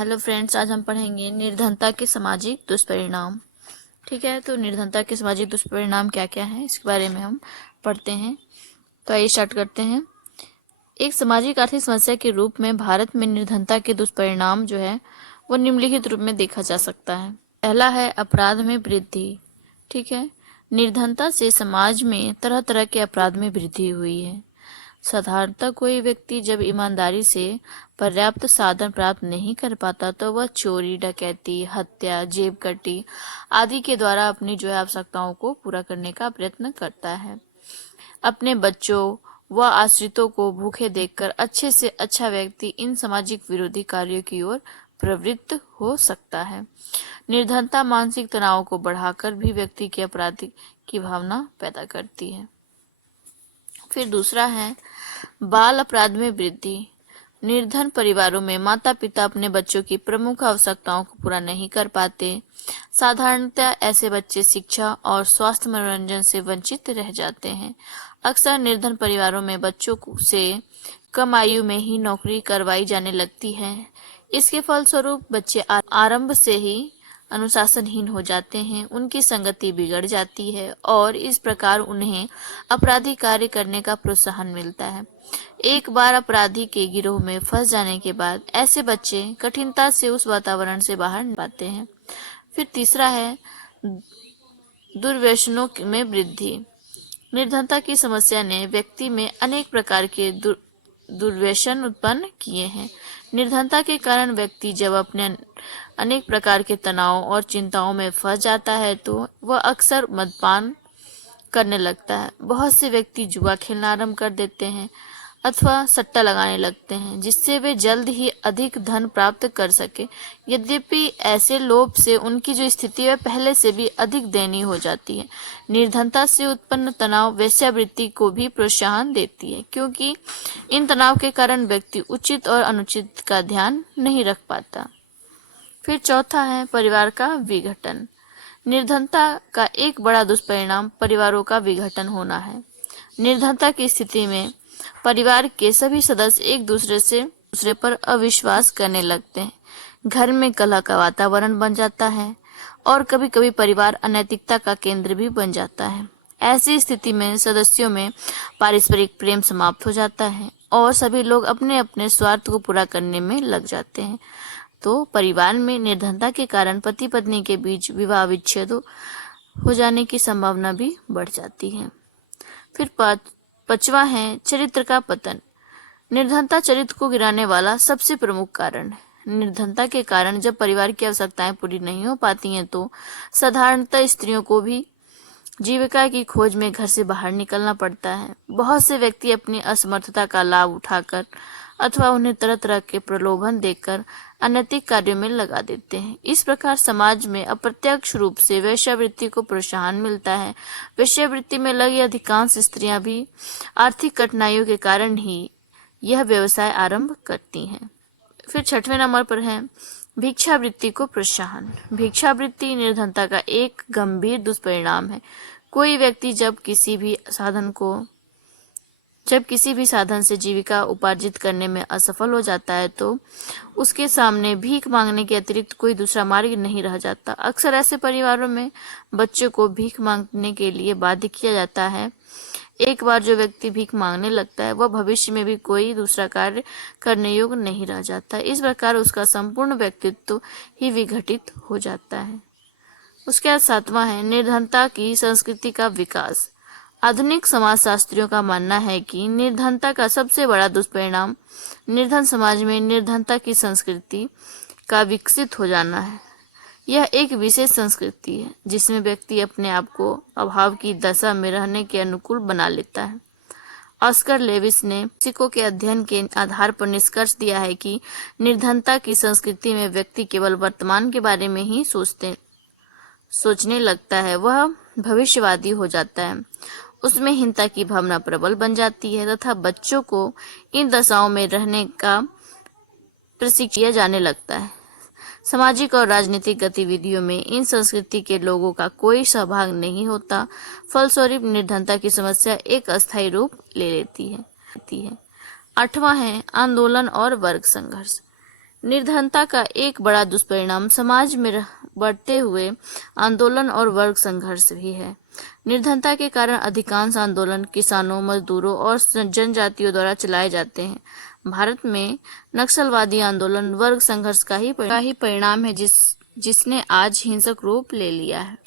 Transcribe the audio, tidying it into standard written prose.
Hello friends, आज हम पढ़ेंगे निर्धनता के सामाजिक दुष्परिणाम। ठीक है, तो निर्धनता के सामाजिक दुष्परिणाम क्या क्या हैं इसके बारे में हम पढ़ते हैं। तो आइए स्टार्ट करते हैं। एक सामाजिक आर्थिक समस्या के रूप में भारत में निर्धनता के दुष्परिणाम जो है वो निम्नलिखित रूप में देखा जा सकता है। पहला है अपराध में वृद्धि। ठीक है, निर्धनता से समाज में तरह तरह के अपराध में वृद्धि हुई है। साधारणतः कोई व्यक्ति जब ईमानदारी से पर्याप्त साधन प्राप्त नहीं कर पाता तो वह चोरी, डकैती, हत्या, जेबकटी आदि के द्वारा अपनी जो है आवश्यकताओं को पूरा करने का प्रयत्न करता है। अपने बच्चों व आश्रितों को भूखे देखकर अच्छे से अच्छा व्यक्ति इन सामाजिक विरोधी कार्यों की ओर प्रवृत्त हो सकता है। निर्धनता मानसिक तनाव को बढ़ाकर भी व्यक्ति के अपराधी की भावना पैदा करती है। फिर दूसरा है बाल अपराध में वृद्धि। निर्धन परिवारों में माता पिता अपने बच्चों की प्रमुख आवश्यकताओं को पूरा नहीं कर पाते। साधारणतः ऐसे बच्चे शिक्षा और स्वास्थ्य मनोरंजन से वंचित रह जाते हैं। अक्सर निर्धन परिवारों में बच्चों से कम आयु में ही नौकरी करवाई जाने लगती है। इसके फलस्वरूप बच्चे आरंभ से ही अनुशासनहीन हो जाते हैं, उनकी संगति बिगड़ जाती है और इस प्रकार उन्हें अपराधी कार्य करने का प्रोत्साहन मिलता है। एक बार अपराधी के गिरोह में फंस जाने के बाद ऐसे बच्चे कठिनता से उस वातावरण से बाहर नहीं पाते हैं। फिर तीसरा है दुर्व्यसनों में वृद्धि। निर्धनता की समस्या ने व्यक्ति में अनेक प्रकार के दुर्व्यसन उत्पन्न किए हैं। निर्धनता के कारण व्यक्ति जब अपने अनेक प्रकार के तनाव और चिंताओं में फंस जाता है तो वह अक्सर मद्यपान करने लगता है। बहुत से व्यक्ति जुआ खेलना आरंभ कर देते हैं अथवा सट्टा लगाने लगते हैं जिससे वे जल्द ही अधिक धन प्राप्त कर सके। यद्यपि ऐसे लोभ से उनकी जो स्थिति है पहले से भी अधिक दयनीय हो जाती है। निर्धनता से उत्पन्न तनाव वेश्यावृत्ति को भी प्रोत्साहन देती है, क्योंकि इन तनाव के कारण व्यक्ति उचित और अनुचित का ध्यान नहीं रख पाता। फिर चौथा है परिवार का विघटन। निर्धनता का एक बड़ा दुष्परिणाम परिवारों का विघटन होना है। निर्धनता की स्थिति में परिवार के सभी सदस्य एक दूसरे पर अविश्वास करने लगते हैं। घर में कलह का वातावरण बन जाता है और कभी कभी परिवार अनैतिकता का केंद्र भी बन जाता है। ऐसी स्थिति में सदस्यों में पारस्परिक प्रेम समाप्त हो जाता है और सभी लोग अपने अपने स्वार्थ को पूरा करने में लग जाते हैं। तो परिवार में निर्धनता के कारण पति पत्नी के बीच विवाह विच्छेद हो जाने की संभावना भी बढ़ जाती है। फिर पांचवा है चरित्र का पतन। निर्धनता चरित्र को गिराने वाला सबसे प्रमुख कारण है। निर्धनता के कारण जब परिवार की आवश्यकताएं पूरी नहीं हो पाती हैं तो साधारणतः स्त्रियों को भी जीविका की खोज में घर से बाहर निकलना पड़ता है। बहुत से व्यक्ति अपनी असमर्थता का लाभ उठाकर अथवा उन्हें तरह तरह के प्रलोभन देकर अनैतिक कार्यों में लगा देते हैं। इस प्रकार समाज में अप्रत्यक्ष रूप से वेश्यावृत्ति को प्रोत्साहन मिलता है। वेश्यावृत्ति में लगी अधिकांश स्त्रियां भी आर्थिक कठिनाइयों के कारण ही यह व्यवसाय आरंभ करती हैं। फिर छठवें नंबर पर है भिक्षावृत्ति को प्रोत्साहन। भिक्षावृत्ति निर्धनता का एक गंभीर दुष्परिणाम है। कोई व्यक्ति जब किसी भी साधन से जीविका उपार्जित करने में असफल हो जाता है तो उसके सामने भीख मांगने के अतिरिक्त कोई दूसरा मार्ग नहीं रह जाता। अक्सर ऐसे परिवारों में बच्चों को भीख मांगने के लिए बाध्य किया जाता है। एक बार जो व्यक्ति भीख मांगने लगता है वह भविष्य में भी कोई दूसरा कार्य करने योग्य नहीं रह जाता। इस प्रकार उसका संपूर्ण व्यक्तित्व ही विघटित हो जाता है। उसके बाद सातवां है निर्धनता की संस्कृति का विकास। आधुनिक समाजशास्त्रियों का मानना है कि निर्धनता का सबसे बड़ा दुष्परिणाम निर्धन समाज में निर्धनता की संस्कृति का विकसित हो जाना है। यह एक विशेष संस्कृति है जिसमें व्यक्ति अपने आप को अभाव की दशा में रहने के अनुकूल बना लेता है। ऑस्कर लेविस ने शिक्षकों के अध्ययन के आधार पर निष्कर्ष दिया है कि निर्धनता की संस्कृति में व्यक्ति केवल वर्तमान के बारे में ही सोचने लगता है, वह भविष्यवादी हो जाता है। उसमें हीनता की भावना प्रबल बन जाती है तथा बच्चों को इन दशाओं में रहने का प्रशिक्षण दिया जाने लगता है। सामाजिक और राजनीतिक गतिविधियों में इन संस्कृति के लोगों का कोई सहभाग नहीं होता। फलस्वरूप निर्धनता की समस्या एक अस्थायी रूप ले लेती है। आठवां है आंदोलन और वर्ग संघर्ष। निर्धनता का एक बड़ा दुष्परिणाम समाज में बढ़ते हुए आंदोलन और वर्ग संघर्ष भी है। निर्धनता के कारण अधिकांश आंदोलन किसानों, मजदूरों और जनजातियों द्वारा चलाए जाते हैं। भारत में नक्सलवादी आंदोलन वर्ग संघर्ष का ही परिणाम है, जिसने आज हिंसक रूप ले लिया है।